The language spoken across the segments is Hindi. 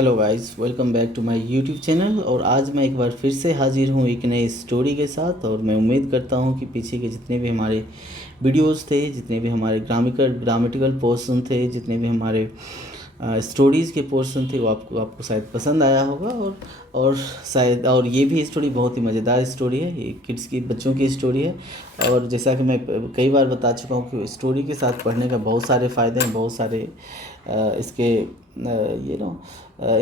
Hello guys, welcome back to my YouTube channel. और आज मैं एक बार फिर से हाजिर हूँ एक नई स्टोरी के साथ। और मैं उम्मीद करता हूँ कि पीछे के जितने भी हमारे वीडियोस थे, जितने भी हमारे ग्रामेटिकल पोर्शन थे, जितने भी हमारे स्टोरीज़ के पोर्शन थे, वो आपको शायद पसंद आया होगा। और शायद ये भी स्टोरी बहुत ही मज़ेदार स्टोरी है। ये किड्स की, बच्चों की स्टोरी है। और जैसा कि मैं कई बार बता चुका हूँ कि स्टोरी के साथ पढ़ने का बहुत सारे फ़ायदे हैं, बहुत सारे इसके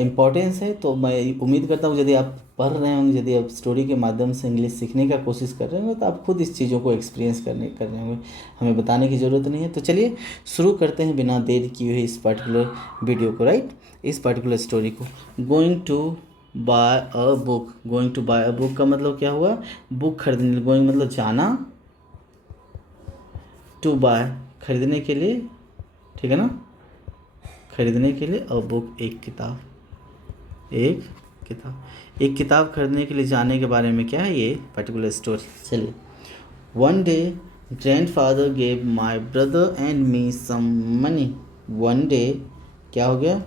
इम्पोर्टेंस है। तो मैं उम्मीद करता हूँ यदि आप पढ़ रहे होंगे, यदि आप स्टोरी के माध्यम से इंग्लिश सीखने का कोशिश कर रहे होंगे, तो आप खुद इस चीज़ों को एक्सपीरियंस कर रहे होंगे। हमें बताने की ज़रूरत नहीं है। तो चलिए शुरू करते हैं बिना देर किए हुए इस पर्टिकुलर वीडियो को, राइट, इस पर्टिकुलर स्टोरी को। Going to buy a book. Going to buy a book का मतलब क्या हुआ? बुक खरीदने। गोइंग मतलब जाना, टू बाय खरीदने के लिए, ठीक है ना, खरीदने के लिए। और बुक एक किताब, एक किताब खरीदने के लिए जाने के बारे में क्या है ये पर्टिकुलर स्टोरी। चलिए। One day grandfather gave my brother and me some money. One day क्या हो गया?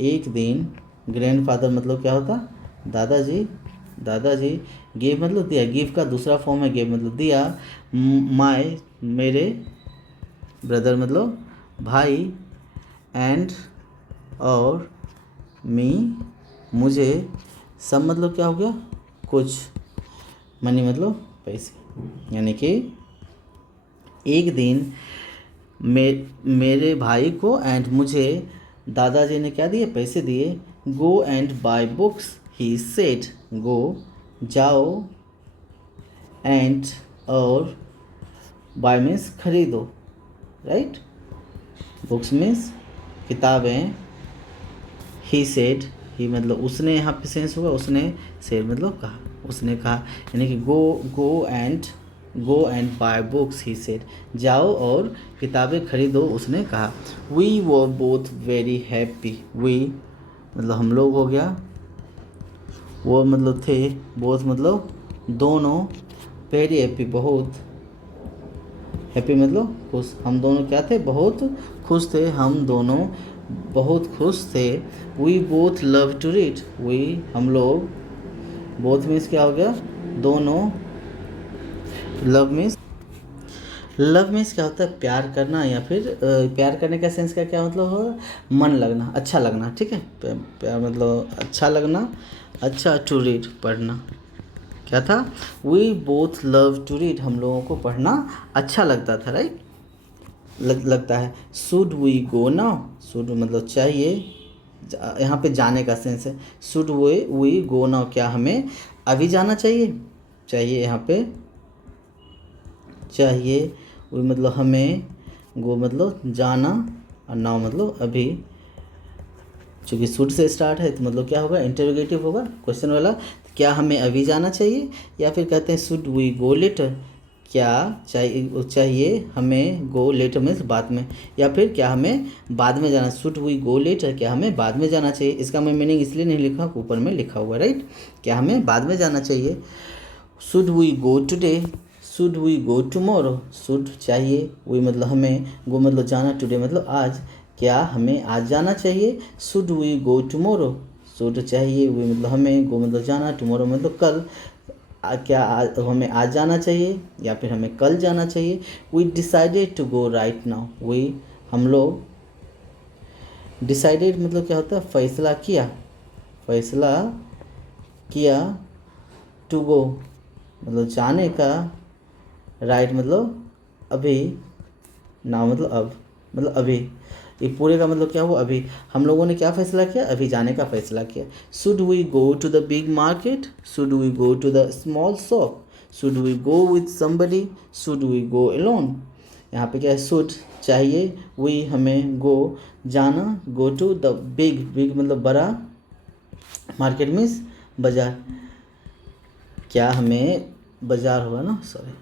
एक दिन। ग्रैंडफादर मतलब क्या होता? दादाजी। दादाजी। गेव मतलब दिया, गिव का दूसरा फॉर्म है गेव मतलब दिया। माई मेरे, ब्रदर मतलब भाई, एंड और मी मुझे, सब मतलब क्या हो गया? कुछ। मनी मतलब पैसे। यानी कि एक दिन मेरे भाई को एंड मुझे दादाजी ने क्या दिए? पैसे दिए। Go and buy books he said. Go जाओ, एंड और बाय मीन्स खरीदो, राइट। बुक्स मीन्स किताबें। ही सेड, ही मतलब उसने, यहाँ पे सेंस होगा उसने, सेड मतलब कहा, उसने कहा। यानी कि go and buy books he said, जाओ और किताबें खरीदो, उसने कहा। We were both very happy. We मतलब हम लोग हो गया, वो मतलब थे, बोथ मतलब दोनों, वेरी हैप्पी बहुत, हैप्पी मतलब खुश। हम दोनों क्या थे? बहुत खुश थे। हम दोनों बहुत खुश थे। We both love to read. We हम लोग, बोथ मीन्स क्या हो गया? दोनों। लव मीन्स क्या होता है? प्यार करना, या फिर प्यार करने का सेंस का क्या मतलब होगा? मन लगना, अच्छा लगना, ठीक है। प्यार मतलब अच्छा लगना। अच्छा, टू रीड पढ़ना। क्या था? We both love to read, हम लोगों को पढ़ना अच्छा लगता था, राइट। लगता है। Should we go now. Should मतलब चाहिए, यहाँ पे जाने का सेंस है। शुड वी गो नाउ, क्या हमें अभी जाना चाहिए? चाहिए यहाँ पे, चाहिए। वी मतलब हमें, गो मतलब जाना, और नाउ मतलब अभी। चूँकि शुड से स्टार्ट है तो मतलब क्या होगा? इंटरोगेटिव होगा, क्वेश्चन वाला। क्या हमें अभी जाना चाहिए? या फिर कहते हैं शुड वी गो लेटर, क्या चाहिए हमें? गो लेटर मीन्स बाद में। या फिर क्या हमें बाद में जाना? शुड वी गो लेटर, क्या हमें बाद में जाना चाहिए? इसका मैं मीनिंग इसलिए नहीं लिखा, ऊपर में लिखा हुआ, राइट। क्या हमें बाद में जाना चाहिए? Should we go today, should we go tomorrow. Should चाहिए, वी मतलब हमें, गो मतलब जाना, टुडे मतलब आज, क्या हमें आज जाना चाहिए? Should we go tomorrow. Should चाहिए, वी मतलब हमें, गो मतलब जाना, टुमारो मतलब कल। क्या आज हमें आज जाना चाहिए या फिर हमें कल जाना चाहिए? We decided to go right now. We हम लोग, डिसाइडेड मतलब क्या होता है? फैसला किया, फैसला किया। टू गो मतलब जाने का, राइट मतलब अभी, नाउ मतलब अब, मतलब अभी। ये पूरे का मतलब क्या हुआ? अभी हम लोगों ने क्या फैसला किया? अभी जाने का फैसला किया। Should we go to the big market, should we go to the small shop, should we go with somebody, should we go alone. यहाँ पे क्या है? शुड चाहिए, वी हमें, गो जाना, go to the big, big मतलब बड़ा, मार्केट मीन्स बाजार। क्या हमें बाजार हुआ ना, सॉरी,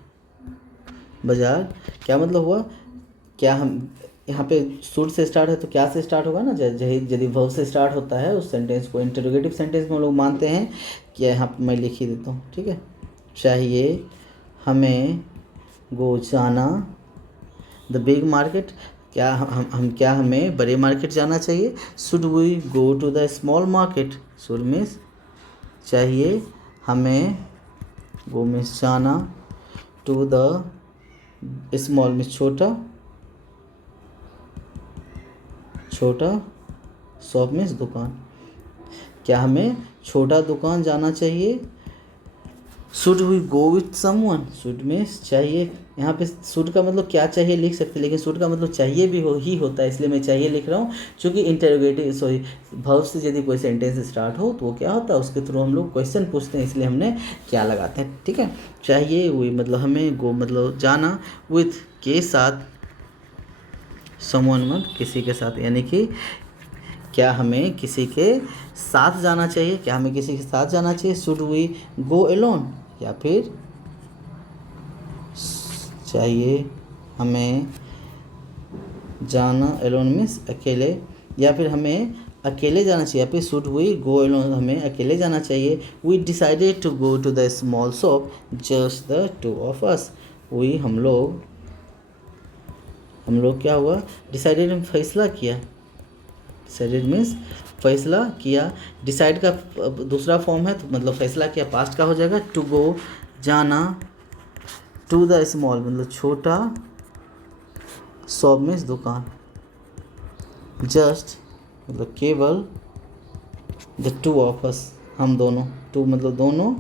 बाजार क्या मतलब हुआ? क्या हम, यहाँ पे शुड से स्टार्ट है तो क्या से स्टार्ट होगा ना? यदि वर्ब से स्टार्ट होता है उस सेंटेंस को इंटरोगेटिव सेंटेंस में हम लोग मानते हैं कि यहाँ पे मैं लिख ही देता हूँ, ठीक है। चाहिए हमें, गो जाना, द बिग मार्केट, क्या हमें बड़े मार्केट जाना चाहिए? Should we go to the small market? Should means चाहिए, हमें गो मीन्स जाना, टू द स्मॉल मीन्स छोटा, शॉप मीन्स दुकान। क्या हमें छोटा दुकान जाना चाहिए? Should we go with someone? Should means चाहिए, यहाँ पे शुड का मतलब क्या चाहिए लिख सकते हैं, लेकिन शुड का मतलब चाहिए भी ही होता है, इसलिए मैं चाहिए लिख रहा हूँ, क्योंकि इंटरोगेटिव वर्ब से यदि कोई सेंटेंस स्टार्ट हो तो वो क्या होता है, उसके थ्रू हम लोग क्वेश्चन पूछते हैं, इसलिए हमने क्या लगाते हैं। ठीक है, चाहिए वी मतलब हमें, गो मतलब जाना, विथ के साथ, समवन मतलब किसी के साथ, यानी कि क्या हमें किसी के साथ जाना चाहिए? क्या हमें किसी के साथ जाना चाहिए? Should we go alone? या फिर चाहिए हमें जाना, एलोन मीन्स अकेले, या फिर हमें अकेले जाना चाहिए, या फिर शुड वी गो एलोन, हमें अकेले जाना चाहिए। We decided to go to the small shop just the two of us. We हम लोग क्या हुआ? डिसाइडेड में फैसला किया, डिसाइडेड मीन्स फैसला किया, डिसाइड का दूसरा फॉर्म है तो मतलब फैसला किया पास्ट का हो जाएगा। टू गो जाना, टू द स्मॉल मतलब छोटा, शॉप मीन्स दुकान, जस्ट मतलब केवल, द टू ऑफ अस हम दोनों, टू मतलब दोनों,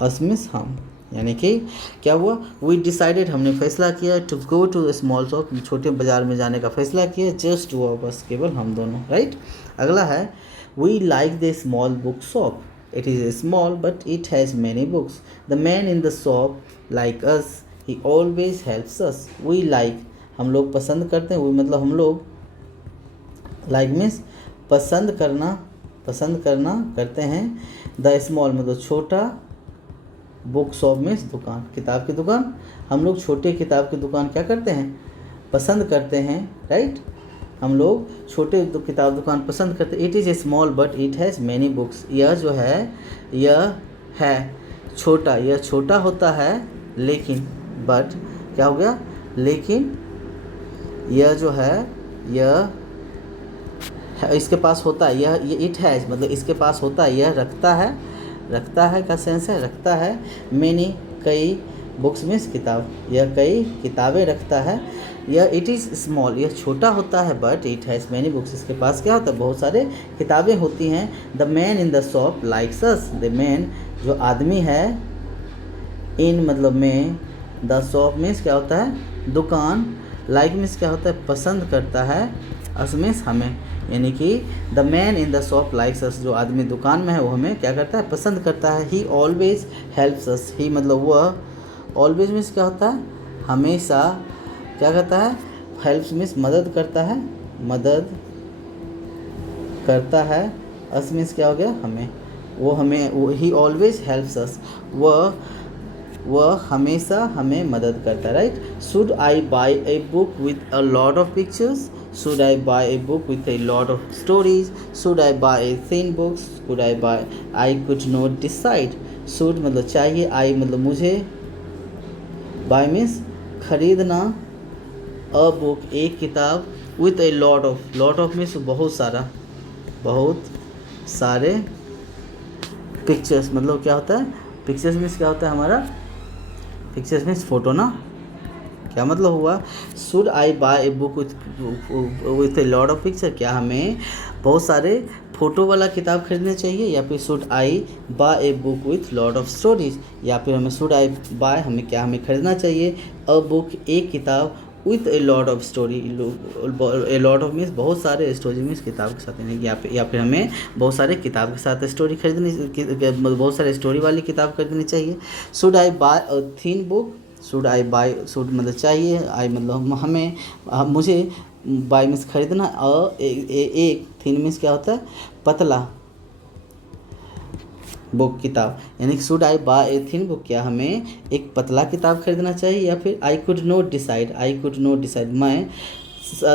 अस मीन्स हम, यानी कि क्या हुआ? वी डिसाइडेड हमने फैसला किया, to go to small shop छोटे बाजार में जाने का फैसला किया, जस्ट टू ऑफ अस केवल हम दोनों। राइट, अगला है we like the small book shop, it is small but it has many books, the man in the shop like us, he always helps us. We like हम लोग पसंद करते हैं, वी मतलब हम लोग, लाइक मीन्स पसंद करना करते हैं, द स्मॉल मतलब छोटा, बुक शॉप मीन्स दुकान, किताब की दुकान, हम लोग छोटे किताब की दुकान क्या करते हैं? पसंद करते हैं। राइट, हम लोग छोटे किताब दुकान पसंद करते हैं। It is a small but it has many books, यह जो है यह है छोटा, यह छोटा होता है, लेकिन बट क्या हो गया? लेकिन यह जो है यह इसके पास होता है, यह इट हैज़ मतलब इसके पास होता है, यह रखता है का सेंस है रखता है, मैनी कई, बुक्स मीन्स किताब, यह कई किताबें रखता है। यह इट इज़ स्मॉल यह छोटा होता है, but it has many books इसके पास क्या होता है? बहुत सारे किताबें होती हैं। The man in the shop likes us, the man जो आदमी है, इन मतलब में, द शॉप मीन्स क्या होता है? दुकान, लाइक मीन्स क्या होता है? पसंद करता है, अस मीन्स हमें, यानी कि the man in the shop likes us, जो आदमी दुकान में है वो हमें क्या करता है? पसंद करता है। ही ऑलवेज हेल्प्स अस, ही मतलब वह, ऑलवेज मीन्स क्या होता है? हमेशा, क्या करता है? हेल्प्स मीन्स मदद करता है, अस मीन्स क्या हो गया? हमें, वो हमें, ही ऑलवेज हेल्प्स अस, वह हमेशा हमें मदद करता है। Right, should I by A book with a lot of pictures, should I buy a book with a lot of stories, should I buy a thin books, could I buy, I could not decide। should मतलब चाहिए, I मतलब मुझे, buy means खरीदना, a book एक किताब, with a lot of means बहुत सारे, पिक्चर्स मतलब क्या होता है? पिक्चर्स मीन्स क्या होता है हमारा? पिक्चर्स मीन्स फोटो ना, क्या मतलब हुआ? Should I buy a book with a lot of picture, क्या हमें बहुत सारे फ़ोटो वाला किताब खरीदना चाहिए, या फिर should I buy a book with lot of stories, या फिर हमें शुड आई बाय हमें खरीदना चाहिए अ बुक एक किताब with a lot of story, A lot of means बहुत सारे, स्टोरी मीन्स किताब के साथ, या फिर हमें बहुत सारे किताब के साथ स्टोरी बहुत सारे स्टोरी वाली किताब खरीदनी चाहिए। Should I buy a thin book, should I buy, should मतलब चाहिए, आई मतलब हमें, मुझे, बाय मीन्स खरीदना, एक थिन मीन्स क्या होता है? पतला, बुक किताब, यानी should I buy a thin book, क्या हमें एक पतला किताब खरीदना चाहिए, या फिर आई कुड नॉट डिसाइड मैं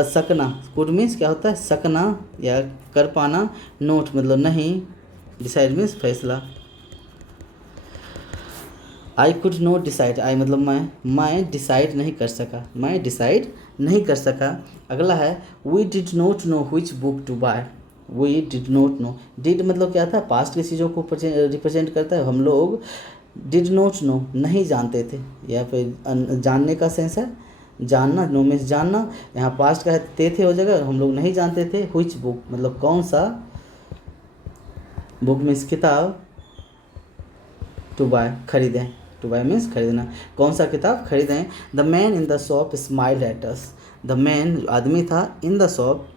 सकना, कुड मीन्स क्या होता है? सकना या कर पाना, नोट मतलब नहीं, डिसाइड मीन्स फैसला। आई कुड नॉट डिसाइड, आई मतलब मैं डिसाइड नहीं कर सका, मैं डिसाइड नहीं कर सका। अगला है we did not know which book to buy, we did not know, did मतलब क्या था, पास्ट की चीज़ों को रिप्रेजेंट करता है। हम लोग डिड नॉट नो नहीं जानते थे, या फिर जानने का सेंस है जानना, नो मीन्स जानना, यहाँ पास्ट का है थे हो जगह, हम लोग नहीं जानते थे। व्हिच बुक मतलब कौन सा, बुक मीन्स किताब, टू बाय खरीदें, टू बाय मीन्स खरीदना, कौन सा किताब खरीदें। The man in the shop smiled at us, the man आदमी था, in the shop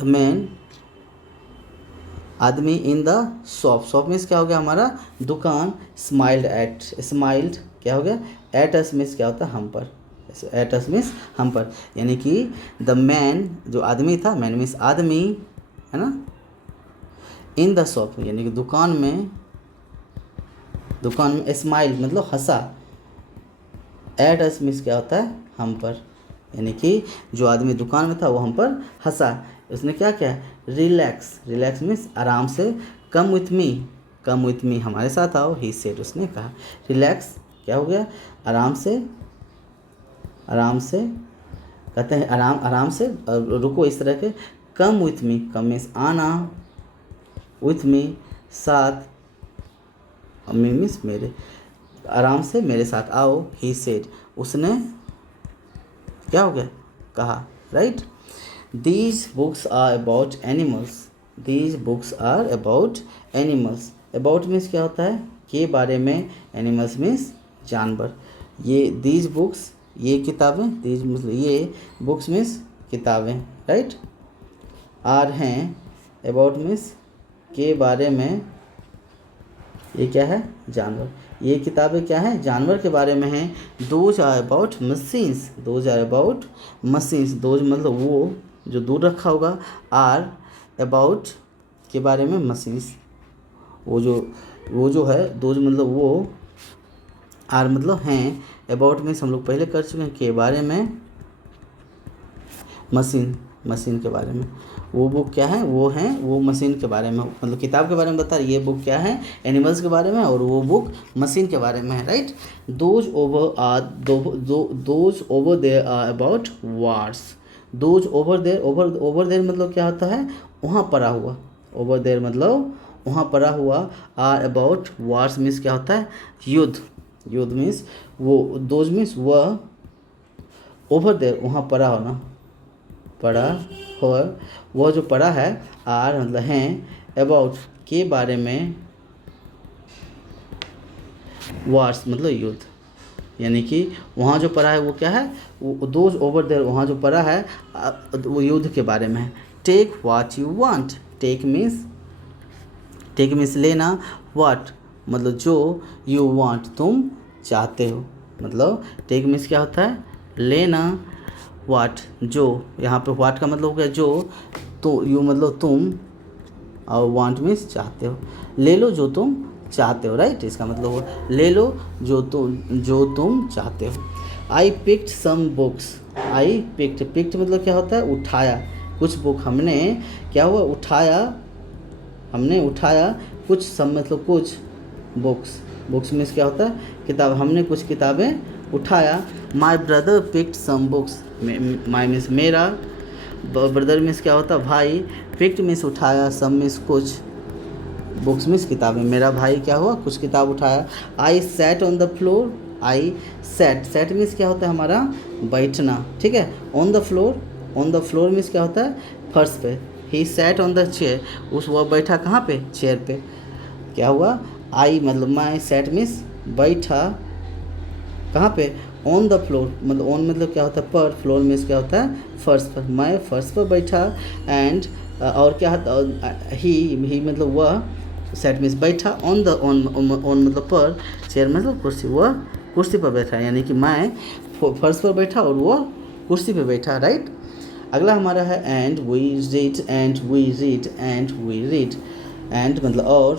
the man आदमी, in the shop, shop means क्या हो गया हमारा दुकान, स्माइल्ड एट, स्माइल्ड क्या हो गया, एट अस मीन्स क्या होता है हम पर, एट अस मीन्स हम पर, यानी कि द मैन जो आदमी था, मैन मीन्स आदमी है ना, इन द शॉप यानी कि दुकान में स्माइल मतलब हंसा, एट अस मीन्स क्या होता है हम पर, यानी कि जो आदमी दुकान में था वो हम पर हंसा। उसने क्या किया, रिलैक्स, रिलैक्स मीन्स आराम से, कम विथ मी हमारे साथ आओ, ही सेड उसने कहा। रिलैक्स क्या हो गया, आराम से कहते हैं आराम से रुको इस तरह के। Come with me, come means आना, विथ मी साथ, मी मीन्स मेरे, आराम से मेरे साथ आओ, ही सेड उसने क्या हो गया कहा, right. These books are about animals, these books are about animals, about means क्या होता है के बारे में, एनिमल्स मीन्स जानवर। ये दीज बुक्स ये किताबें, दीज मतलब ये, बुक्स मीन्स किताबें, राइट। आर हैं, अबाउट मीन्स के बारे में, ये क्या है जानवर, ये किताबें क्या है जानवर के बारे में हैं। Those are about machines, those are about machines, those मतलब वो जो दूर रखा होगा, आर अबाउट के बारे में, मशीन्स वो जो है, दोज मतलब वो, आर मतलब हैं, अबाउट मीन्स हम लोग पहले कर चुके हैं के बारे में, मशीन के बारे में। वो बुक क्या है, वो हैं वो मशीन के बारे में, मतलब किताब के बारे में बता रही है, ये बुक क्या है एनिमल्स के बारे में, और वो बुक मशीन के बारे में है, right. Those over there are about wars, those over there मतलब क्या होता है वहाँ पड़ा हुआ, ओवर देयर मतलब वहाँ पड़ा हुआ, आर अबाउट वार्स मीन्स क्या होता है युद्ध मीन्स वो, दोज मीन्स वह, ओवर देयर वहाँ पड़ा होना, पड़ा हो वह जो पड़ा है, आर मतलब हैं, अबाउट के बारे में, वार्स मतलब युद्ध, यानी कि वहाँ जो पड़ा है वो क्या है, वो दोज ओवर देयर वहाँ जो पड़ा है वो युद्ध के बारे में है। Take what you want, take means लेना, व्हाट मतलब जो, यू वांट तुम चाहते हो, मतलब टेक मीन्स क्या होता है लेना, व्हाट जो, यहाँ पे व्हाट का मतलब हो गया जो, तो यू मतलब तुम, और वांट मीन्स चाहते हो, ले लो जो तुम चाहते हो, राइट। इसका मतलब हो ले लो जो तुम चाहते हो। I picked some books, I picked मतलब क्या होता है उठाया, कुछ बुक हमने क्या हुआ हमने उठाया, कुछ सम मतलब कुछ, बुक्स मीन्स क्या होता है किताब, हमने कुछ किताबें उठाया। My brother picked some books, my means मेरा, ब्रदर मीन्स क्या होता है भाई, पिक्ड मीन्स उठाया, सम मीन्स कुछ, बुक्स मीन्स किताबें, मेरा भाई क्या हुआ कुछ किताब उठाया। I sat on the floor, I sat means क्या होता है हमारा बैठना, ठीक है। ऑन द फ्लोर मीन्स क्या होता है फर्श पे। He sat on the chair, वह बैठा कहाँ पे चेयर पे, क्या हुआ आई मतलब माई, सैट मीन्स बैठा कहाँ पे ऑन द फ्लोर, मतलब ऑन मतलब क्या होता है पर, फ्लोर मीन्स क्या होता है फर्श पर, मैं फर्श पर बैठा। एंड और क्या ही मतलब वह, सैट मीन्स बैठा, ऑन मतलब पर, चेयर मतलब कुर्सी, वह कुर्सी पर बैठा, यानी कि मैं फर्श पर बैठा और वह कुर्सी पर बैठा, राइट। अगला हमारा है एंड वी रीड, एंड मतलब और,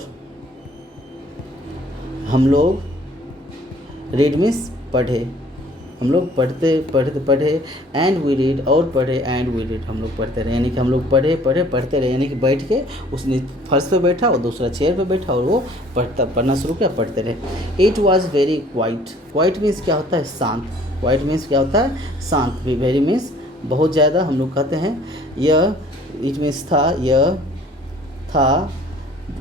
हम लोग, रीड मीन्स पढ़े, हम लोग पढ़े एंड वी रीड, और पढ़े एंड वी रीड, हम लोग पढ़ते रहे, यानी कि हम लोग पढ़ते रहे, यानी कि बैठ के उसने फर्श पे बैठा और दूसरा चेयर पे बैठा और वो पढ़ना शुरू किया, पढ़ते रहे। It was very quite, quite means क्या होता है, शांत, क्वाइट मीन्स क्या होता है, शांत, वेरी मीन्स बहुत ज़्यादा, हम लोग कहते हैं यह, इट मीन्स था, यह था,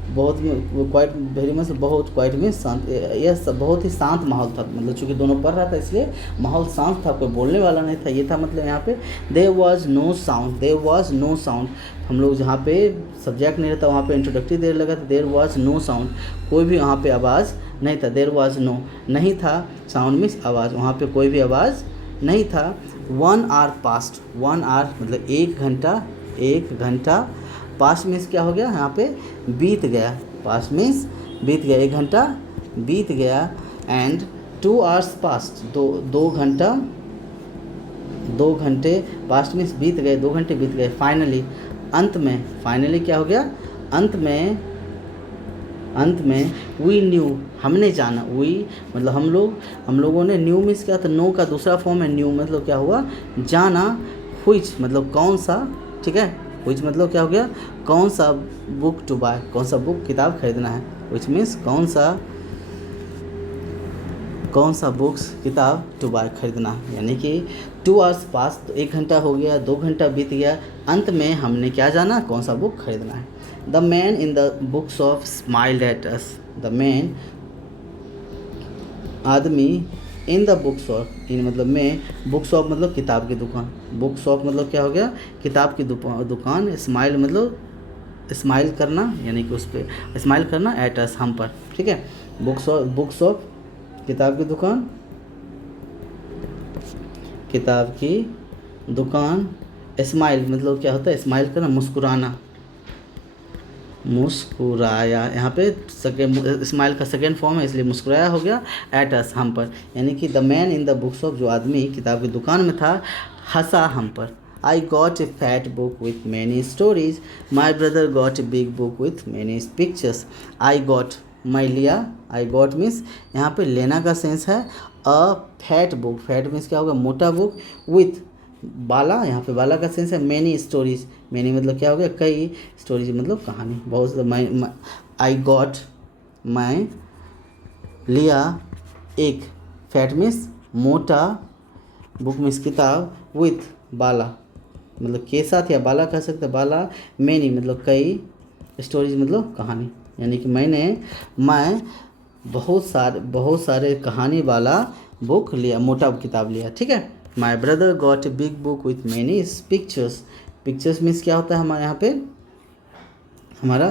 बहुत, क्वाइट वेरी मच, बहुत, क्वाइट मीन्स शांत, यह सब बहुत ही शांत माहौल था, मतलब चूँकि दोनों पढ़ रहा था इसलिए माहौल शांत था, कोई बोलने वाला नहीं था, ये था मतलब यहाँ पे there was no sound, there was no sound, हम लोग जहाँ पे सब्जेक्ट नहीं रहता वहाँ पे इंट्रोडक्टरी देर लगा था, देयर वाज नो साउंड, कोई भी वहाँ पे आवाज़ नहीं था, देयर वाज नो, नहीं था, साउंड मीन्स आवाज़, वहाँ पे कोई भी आवाज़ नहीं था। 1 आवर पास्ट, 1 आवर मतलब 1 घंटा, पास्ट मीन्स क्या हो गया, यहाँ पे बीत गया, पास्ट मीन्स बीत गया, 1 घंटा बीत गया। एंड 2 आवर्स पास्ट, दो घंटे, पास्ट मीन्स बीत गए, 2 घंटे बीत गए। फाइनली, अंत में, फाइनली क्या हो गया, अंत में वी न्यू, हमने जाना, वी मतलब हम लोगों ने, न्यू मीन्स क्या था, नो का दूसरा फॉर्म है न्यू, मतलब क्या हुआ, जाना, व्हिच मतलब कौन सा, ठीक है, व्हिच मतलब क्या हो गया, कौन सा बुक टू बाय, कौन सा बुक, किताब खरीदना है, व्हिच मीन्स कौन सा बुक्स, किताब टू बाय खरीदना, यानी कि 2 आवर्स पास, तो 1 घंटा हो गया, 2 घंटा बीत गया, अंत में हमने क्या जाना, कौन सा बुक खरीदना है। The man in the book shop smiled at us, the man आदमी, इन द बुक शॉप, इन मतलब में, बुक शॉप मतलब किताब की दुकान, बुक शॉप मतलब क्या हो गया, किताब की दुकान, स्माइल मतलब स्माइल करना, यानी कि उस पर स्माइल करना, एट अस हम पर, ठीक है, बुक शॉप किताब की दुकान, किताब की दुकान, स्माइल मतलब क्या होता है, स्माइल करना, मुस्कुराना, मुस्कुराया, यहाँ पे सेकेंड स्माइल का सेकेंड फॉर्म है इसलिए मुस्कुराया हो गया, एट अस हम पर, यानी कि the man in the book shop, जो आदमी किताब की दुकान में था, हंसा हम पर। I got a fat book with many stories, my brother got a big book with many pictures. I got, मैं लिया, आई गॉट मीन्स यहाँ पे लेना का सेंस है, a fat book, fat means क्या होगा, मोटा बुक, विथ बाला, यहाँ पे बाला का सेंस है, मैनी स्टोरीज, मैनी मतलब क्या हो गया, कई, स्टोरीज मतलब कहानी, बहुत, मैं आई गॉट, मैं लिया, एक, फैट मीन्स मोटा, बुक मीन्स किताब, विथ बाला मतलब के साथ, या बाला कह सकते हैं, बाला, मैनी मतलब कई, स्टोरीज मतलब कहानी, यानी कि मैं बहुत सारे कहानी वाला बुक लिया, मोटा किताब लिया, ठीक है। My brother got a big book with many pictures, pictures means क्या होता है हमारे यहाँ पे, हमारा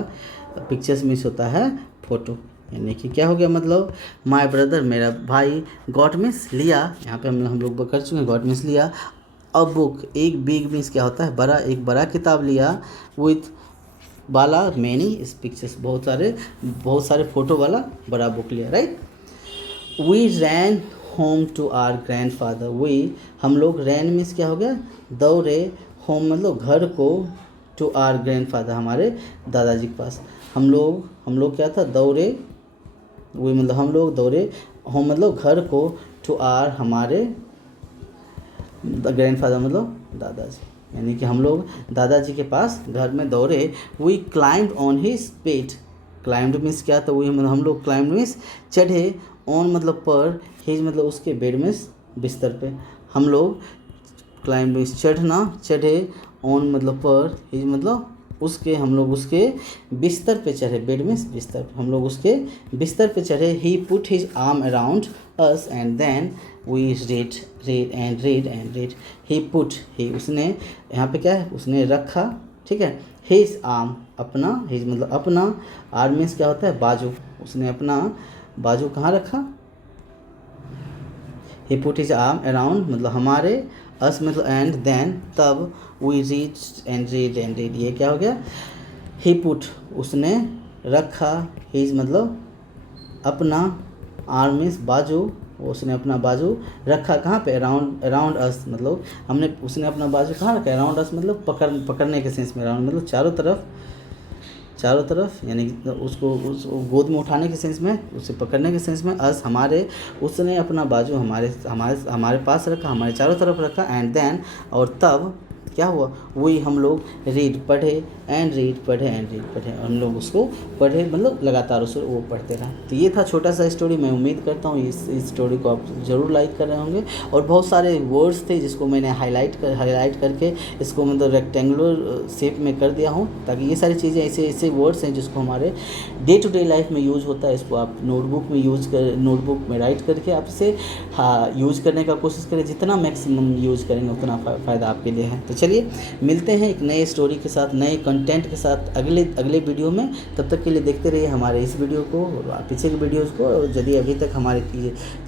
पिक्चर्स मीन्स होता है फोटो, यानी कि क्या हो गया, मतलब माई ब्रदर मेरा भाई, गॉट मीन्स लिया, यहाँ पे हम लोग कर चुके हैं, गॉट मीन्स लिया, अ बुक, एक, बिग मीन्स क्या होता है, बड़ा, एक बड़ा किताब लिया, विथ वाला, मैनी इस पिक्चर्स, बहुत सारे फोटो वाला बड़ा बुक लिया, right. We ran home to our grandfather, we हम लोग, रैन मीन्स क्या हो गया, दौड़े, होम मतलब घर को, टू आवर ग्रैंडफादर हमारे दादाजी के पास, हम लोग क्या था, दौड़े, वी मतलब हम लोग दौड़े, होम मतलब घर को, टू आवर हमारे ग्रैंडफादर मतलब दादाजी, यानी कि हम लोग दादाजी के पास घर में दौड़े। We climb on his bed, climb means क्या था, वही मतलब हम लोग, क्लाइंब मीन्स चढ़े, ऑन मतलब पर, हिज मतलब उसके, बेड मीन्स बिस्तर पे, हम लोग क्लाइंब मीन्स चढ़ना, चढ़े, ऑन मतलब पर, हिज मतलब उसके, हम लोग उसके बिस्तर पे चढ़े, बेड मीन्स बिस्तर, हम लोग उसके बिस्तर पे चढ़े। He put his arm around us and then we read, he put, he उसने, यहाँ पे क्या है, उसने रखा, ठीक है, हिज आर्म अपना, हिज मतलब अपना, आर्म मीन्स क्या होता है, बाजू, उसने अपना बाजू कहाँ रखा, ही पुट हिज आर्म अराउंड मतलब हमारे, अस मतलब एंड, देन तब, वी रीड, ये क्या हो गया, ही पुट उसने रखा, हिज मतलब अपना, आर्म मीन्स बाजू, उसने अपना बाजू रखा कहाँ पे, अराउंड अस मतलब उसने अपना बाजू कहाँ रखा, अराउंड अस मतलब पकड़ने के सेंस में, अराउंड मतलब चारों चारों तरफ, यानी उसको उस गोद में उठाने के सेंस में, उसे पकड़ने के सेंस में, अस हमारे, उसने अपना बाजू हमारे हमारे हमारे पास रखा, हमारे चारों तरफ रखा, एंड देन और तब क्या हुआ, वही हम लोग रीड पढ़े एंड रीड पढ़े एंड रीड पढ़े, हम लोग उसको पढ़े, मतलब लगातार उसको वो पढ़ते रहे। तो ये था छोटा सा स्टोरी। मैं उम्मीद करता हूँ इस स्टोरी को आप ज़रूर लाइक कर रहे होंगे। और बहुत सारे वर्ड्स थे जिसको मैंने हाईलाइट करके इसको मतलब रेक्टेंगुलर शेप में कर दिया हूँ, ताकि ये सारी चीज़ें ऐसे वर्ड्स हैं जिसको हमारे डे टू डे लाइफ में यूज़ होता है। इसको आप नोटबुक में राइट करके आप इसे यूज़ करने का कोशिश करें। जितना मैक्सिमम यूज़ करेंगे उतना फ़ायदा आपके लिए है। तो चलिए मिलते हैं एक नए स्टोरी के साथ, नए कंटेंट के साथ अगले वीडियो में। तब तक के लिए देखते रहिए हमारे इस वीडियो को और पीछे के वीडियोस को। और यदि अभी तक हमारे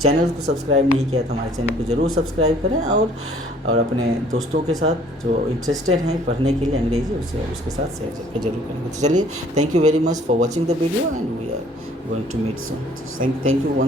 चैनल को सब्सक्राइब नहीं किया तो हमारे चैनल को ज़रूर सब्सक्राइब करें, और अपने दोस्तों के साथ जो इंटरेस्टेड हैं पढ़ने के लिए अंग्रेजी, उसके साथ शेयर जरूर करेंगे। तो चलिए, thank you very much for watching the video and we are going to meet soon. Thank you.